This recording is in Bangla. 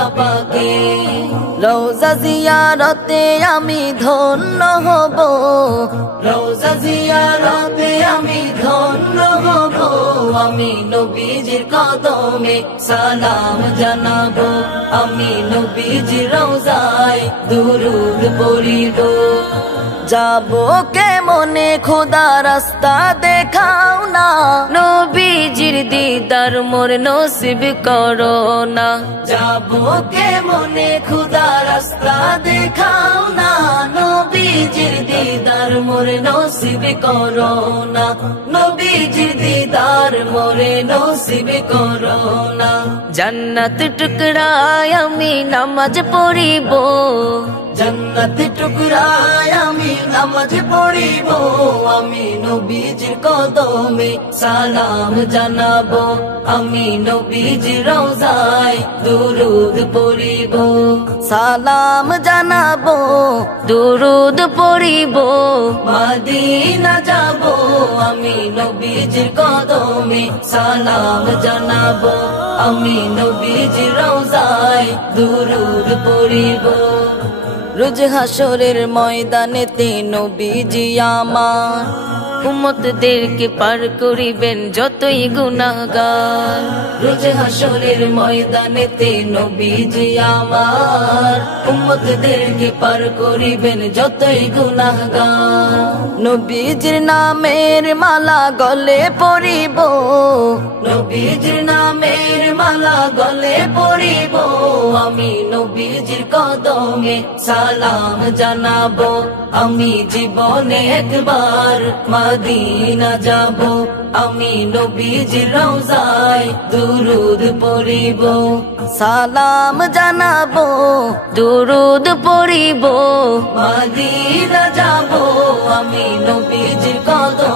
খোদা পাকে। রওজা জিয়ারতে আমি ধন্য হব, রওজা জিয়ারতে আমি ধন্য হব। আমি নবীজির কদমে সালাম জানাবো, আমি নবীজির রওজায় দুরূদ পড়িব। যাবো কেমনে খোদা রাস্তা দেখাও না, নবীজির দিদার মোর নসিব করো না। যাবো কেমনে খোদা রাস্তা দেখাও না, নবীজির দিদার মোর নসিব করো না, নবীজির দিদার মোরে নসিব করো না। জান্নাত টুকরায় আমি নামাজ পড়িব, জান্নাত টুকরায় আমি নামাজ পড়িব। আমি নবীজির কদমে সালাম জানাবো, আমি নবীজির রওজায় দুরূদ পড়িব। সালাম জানাবো, দুরূদ পড়িব। মদিনা যাব, আমি নবীজির কদমে সালাম জানাবো, আমি নবীজির রওজায় দুরূদ পড়িব। রোজ হাসরের ময়দানেতে নবীজি আমার উম্মতদেরকে পার করিবেন যতই গুনাহগার। রোজ হাসরের ময়দানেতে নবীজি আমার উম্মতদেরকে পার করিবেন যতই গুনাহগার। নবীজির নামের মালা গলে পরিব, নবীজির নামের মালা গলে পরিব। আমি নবীজির কদমে সালাম জানাবো, আমি জীবনে একবার মদিনা যাব। আমি নবীজির রওজায় দুরূদ পড়িব, সালাম জানাবো, দুরূদ পড়িব। মদিনা যাব, আমি নবীজির কদমে